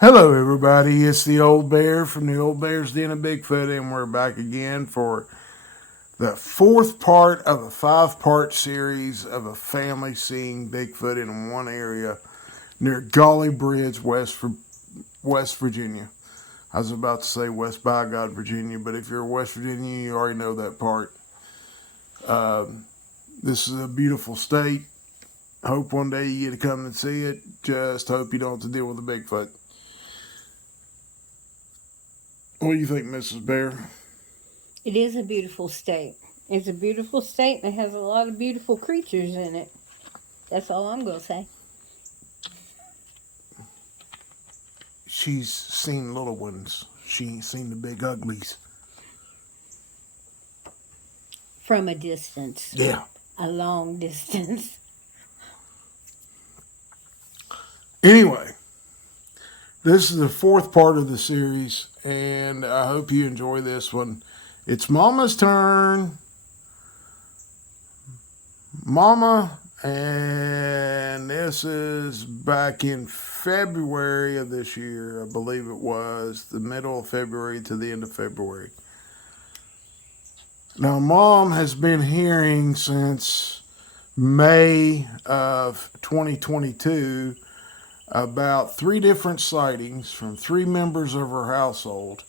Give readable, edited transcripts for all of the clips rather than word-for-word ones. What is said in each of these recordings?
Hello, everybody. It's the Old Bear from the Old Bear's Den of Bigfoot, and we're back again for the fourth part of a five-part series of a family seeing Bigfoot in one area near Golly Bridge, West Virginia. I was about to say West by God, Virginia, but if you're West Virginia, you already know that part. This is a beautiful state. Hope one day you get to come and see it. Just hope you don't have to deal with a Bigfoot. What do you think, Mrs. Bear? It is a beautiful state. It's a beautiful state and it has a lot of beautiful creatures in it. That's all I'm going to say. She's seen little ones. She ain't seen the big uglies. From a distance. Yeah. A long distance. Anyway, this is the fourth part of the series, and I hope you enjoy this one. It's Mama's turn. Mama, and this is back in February of this year, I believe it was, the middle of February to the end of February. Now, Mom has been hearing since May of 2022 about 3 different sightings from 3 members of her household,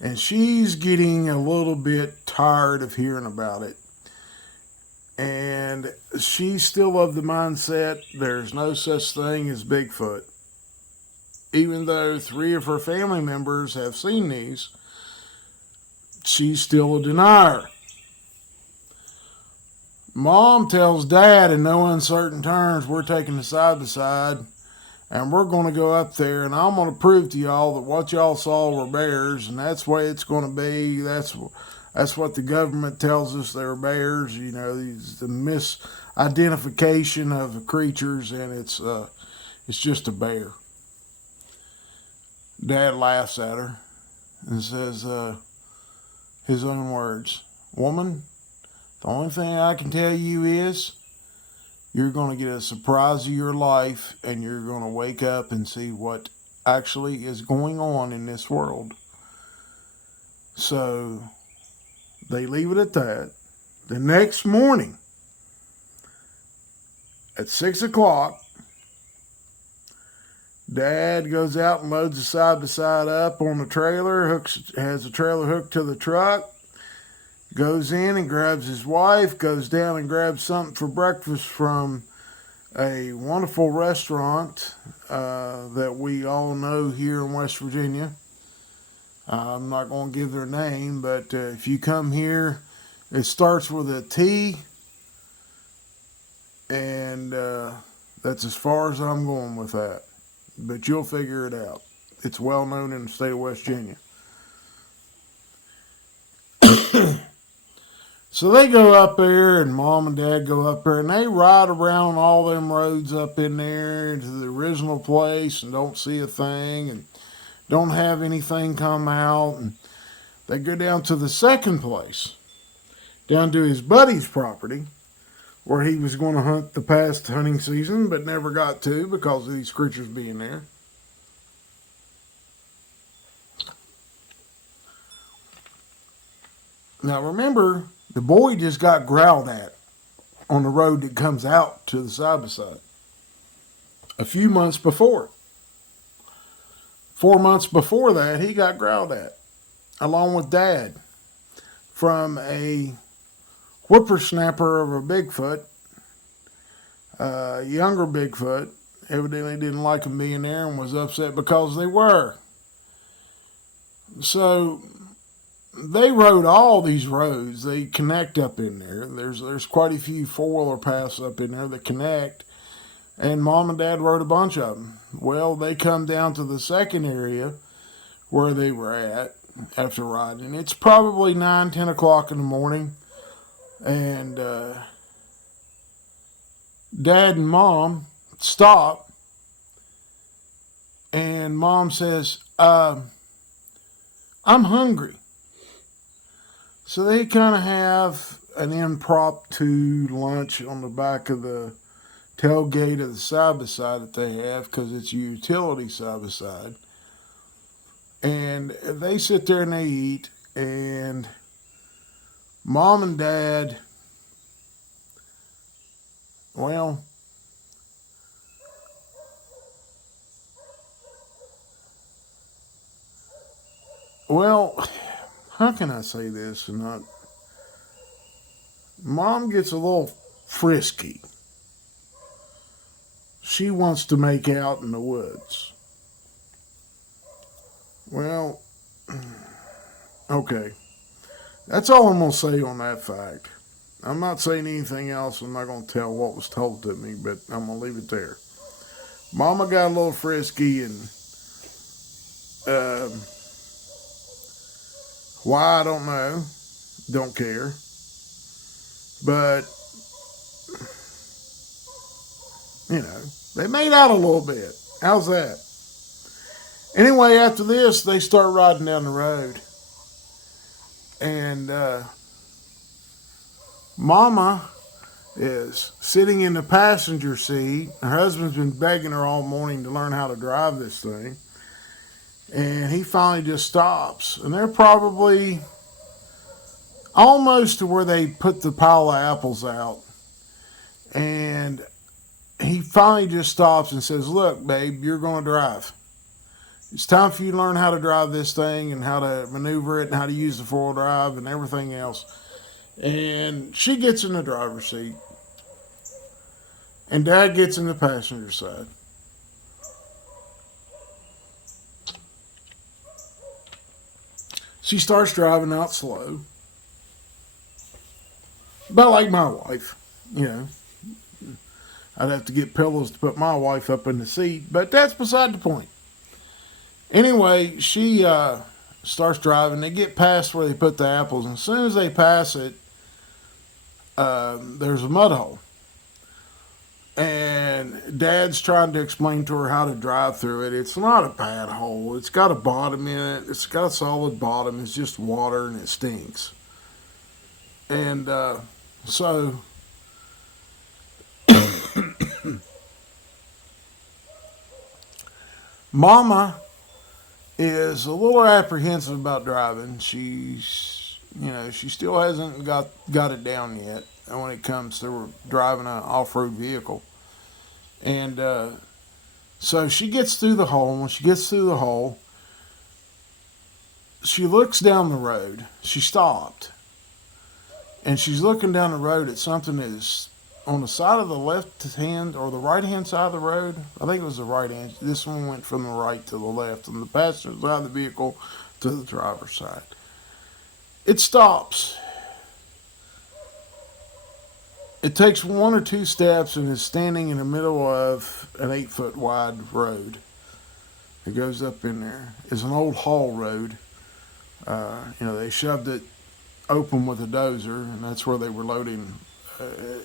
and she's getting a little bit tired of hearing about it. And she's still of the mindset there's no such thing as Bigfoot. Even though 3 of her family members have seen these, she's still a denier. Mom tells Dad in no uncertain terms we're taking it side by side, and we're going to go up there, and I'm going to prove to y'all that what y'all saw were bears, and that's the way it's going to be. That's what the government tells us they're bears. You know, the misidentification of creatures, and it's just a bear. Dad laughs at her and says his own words, "Woman, the only thing I can tell you is you're going to get a surprise of your life, and you're going to wake up and see what actually is going on in this world." So they leave it at that. The next morning at 6 o'clock, Dad goes out and loads the side-by-side up on the trailer, has the trailer hooked to the truck, goes in and grabs his wife, goes down and grabs something for breakfast from a wonderful restaurant that we all know here in West Virginia. I'm not going to give their name, but if you come here, it starts with a T, and that's as far as I'm going with that. But you'll figure it out. It's well known in the state of West Virginia. So they go up there, and Mom and Dad go up there, and they ride around all them roads up in there to the original place and don't see a thing and don't have anything come out. And they go down to the second place, down to his buddy's property, where he was going to hunt the past hunting season but never got to because of these creatures being there. Now remember, the boy just got growled at on the road that comes out to the side-by-side a few months before. 4 months before that, he got growled at, along with Dad, from a whippersnapper of a Bigfoot, younger Bigfoot. Evidently didn't like him being there and was upset because they were. So they rode all these roads. They connect up in there. There's quite a few 4-wheeler paths up in there that connect. And Mom and Dad rode a bunch of them. Well, they come down to the second area where they were at after riding. It's probably 9, 10 o'clock in the morning. And Dad and Mom stop. And Mom says, I'm hungry. So they kind of have an impromptu lunch on the back of the tailgate of the side-by-side that they have, because it's a utility side-by-side. And they sit there and they eat. And Mom and Dad, well, how can I say this and not? Mom gets a little frisky. She wants to make out in the woods. Well, okay. That's all I'm going to say on that fact. I'm not saying anything else. I'm not going to tell what was told to me, but I'm going to leave it there. Mama got a little frisky, and um, why, I don't know. Don't care. But, they made out a little bit. How's that? Anyway, after this, they start riding down the road. And Mama is sitting in the passenger seat. Her husband's been begging her all morning to learn how to drive this thing. And he finally just stops. And they're probably almost to where they put the pile of apples out. And he finally just stops and says, look, babe, you're going to drive. It's time for you to learn how to drive this thing and how to maneuver it and how to use the 4-wheel drive and everything else. And she gets in the driver's seat. And Dad gets in the passenger side. She starts driving out slow. About like my wife, I'd have to get pillows to put my wife up in the seat, but that's beside the point. Anyway, she starts driving. They get past where they put the apples, and as soon as they pass it, there's a mud hole. And Dad's trying to explain to her how to drive through it. It's not a bad hole. It's got a bottom in it. It's got a solid bottom. It's just water, and it stinks. And so Mama is a little apprehensive about driving. She still hasn't got it down yet when it comes to driving an off-road vehicle. And so she gets through the hole. When she gets through the hole, she looks down the road. She stopped. And she's looking down the road at something that is on the side of the left hand or the right hand side of the road. I think it was the right hand. This one went from the right to the left, on the passenger side of the vehicle to the driver's side. It stops. It takes 1 or 2 steps and is standing in the middle of an 8-foot wide road. It goes up in there. It's an old haul road. They shoved it open with a dozer, and that's where they were loading.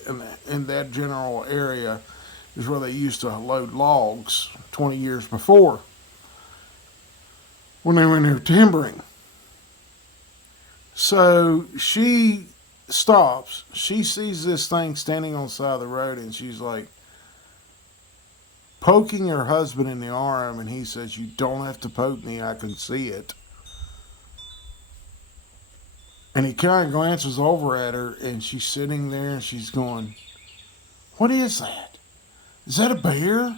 In that general area is where they used to load logs 20 years before when they were in there timbering. So she stops. She sees this thing standing on the side of the road, and she's like poking her husband in the arm, and he says, you don't have to poke me, I can see it. And he kind of glances over at her, and she's sitting there, and she's going, what is that? Is that a bear?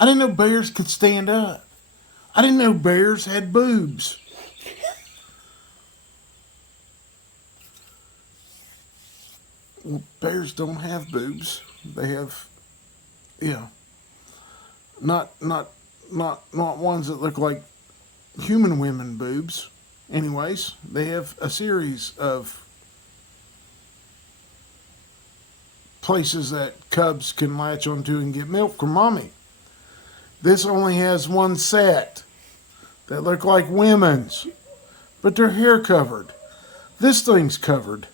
I didn't know bears could stand up. I didn't know bears had boobs. Well, bears don't have boobs. They have, not ones that look like human women boobs. Anyways, they have a series of places that cubs can latch onto and get milk from mommy. This only has one set that look like women's, but their hair covered. This thing's covered.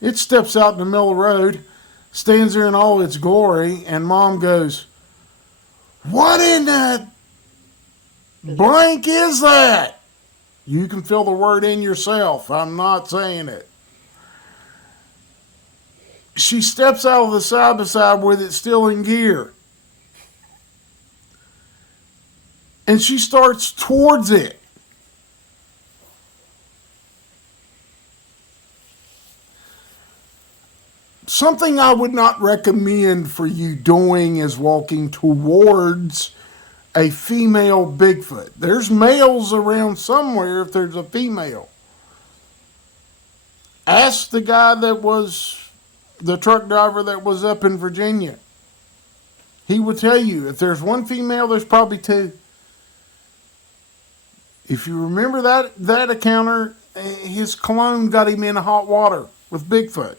It steps out in the middle of the road, stands there in all its glory, and mom goes, "What in the blank is that?" You can fill the word in yourself. I'm not saying it. She steps out of the side by side with it still in gear. And she starts towards it. Something I would not recommend for you doing is walking towards a female Bigfoot. There's males around somewhere if there's a female. Ask the guy that was the truck driver that was up in Virginia. He would tell you if there's one female, there's probably two. If you remember that encounter, his cologne got him in hot water with Bigfoot.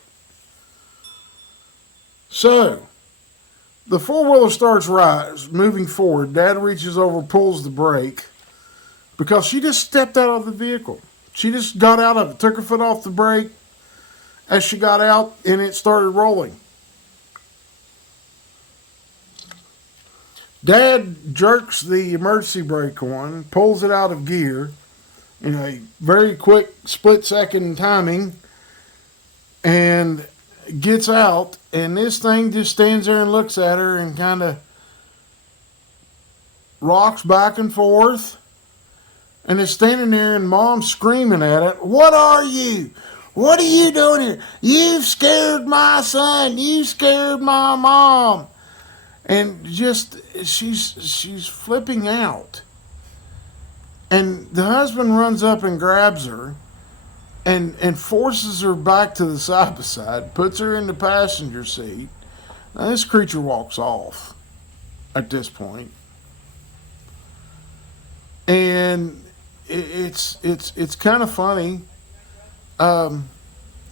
So, the four-wheeler starts moving forward. Dad reaches over, pulls the brake, because she just stepped out of the vehicle. She just got out of it, took her foot off the brake as she got out, and it started rolling. Dad jerks the emergency brake on, pulls it out of gear in a very quick split-second timing, and gets out, and this thing just stands there and looks at her and kind of rocks back and forth, and is standing there, and mom's screaming at it, "What are you? What are you doing here? You've scared my son. You scared my mom." And just, she's flipping out. And the husband runs up and grabs her and forces her back to the side by side, puts her in the passenger seat. Now this creature walks off at this point. And it's kind of funny.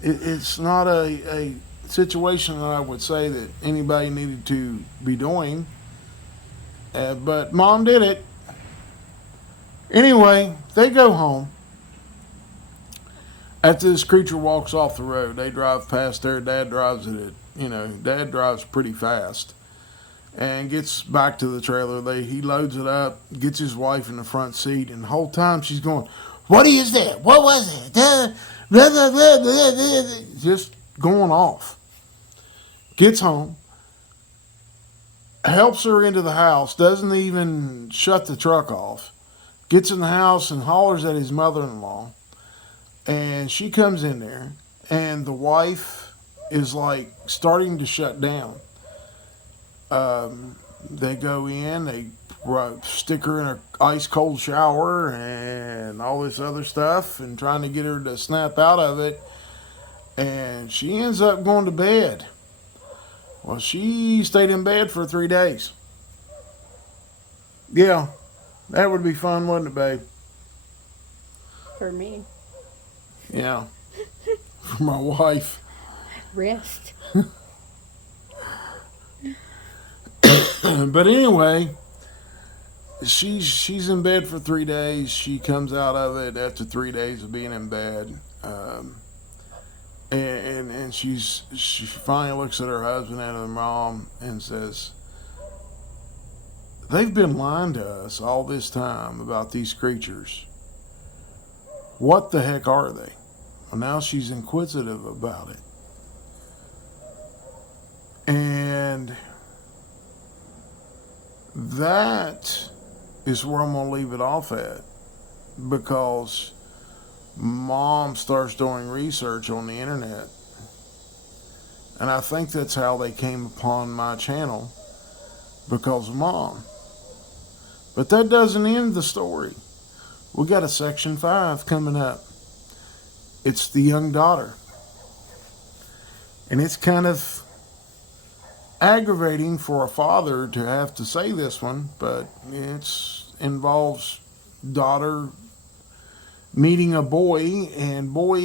It's not a situation that I would say that anybody needed to be doing, but mom did it. Anyway, they go home. After this creature walks off the road, they drive past there. Dad drives it Dad drives pretty fast and gets back to the trailer. He loads it up, gets his wife in the front seat, and the whole time she's going, "What is that? What was it?" Just going off. Gets home, helps her into the house, doesn't even shut the truck off, gets in the house and hollers at his mother-in-law, and she comes in there, and the wife is like starting to shut down. They go in, they stick her in an ice cold shower and all this other stuff and trying to get her to snap out of it, and she ends up going to bed. Well, she stayed in bed for 3 days. Yeah, that would be fun, wouldn't it, babe? For me. Yeah, for my wife. Rest. But anyway, she's in bed for 3 days. She comes out of it after 3 days of being in bed. And she finally looks at her husband and her mom and says, "They've been lying to us all this time about these creatures. What the heck are they?" Well, now she's inquisitive about it. And that is where I'm going to leave it off at, because mom starts doing research on the internet, and I think that's how they came upon my channel, because of mom. But that doesn't end the story. We got a section 5 coming up. It's the young daughter, and it's kind of aggravating for a father to have to say this one, but it involves daughter meeting a boy and boy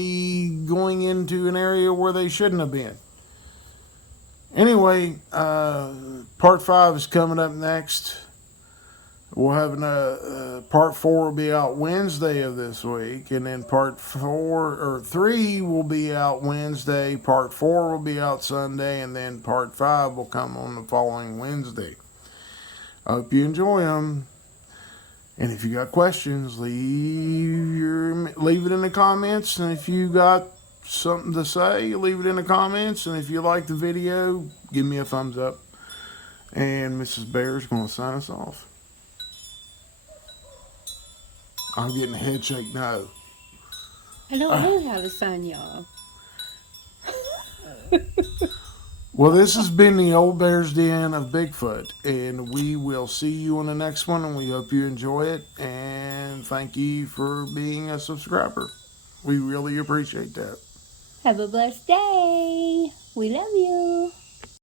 going into an area where they shouldn't have been. Anyway, part 5 is coming up next. We'll have part 4 will be out Wednesday of this week, and then part 3 will be out Wednesday. Part 4 will be out Sunday, and then part 5 will come on the following Wednesday. I hope you enjoy them. And if you got questions, leave it in the comments. And if you got something to say, leave it in the comments. And if you like the video, give me a thumbs up. And Mrs. Bear is going to sign us off. I'm getting a head shake no. I don't know how to sign y'all. Well, this has been the Old Bear's Den of Bigfoot, and we will see you on the next one, and we hope you enjoy it, and thank you for being a subscriber. We really appreciate that. Have a blessed day. We love you.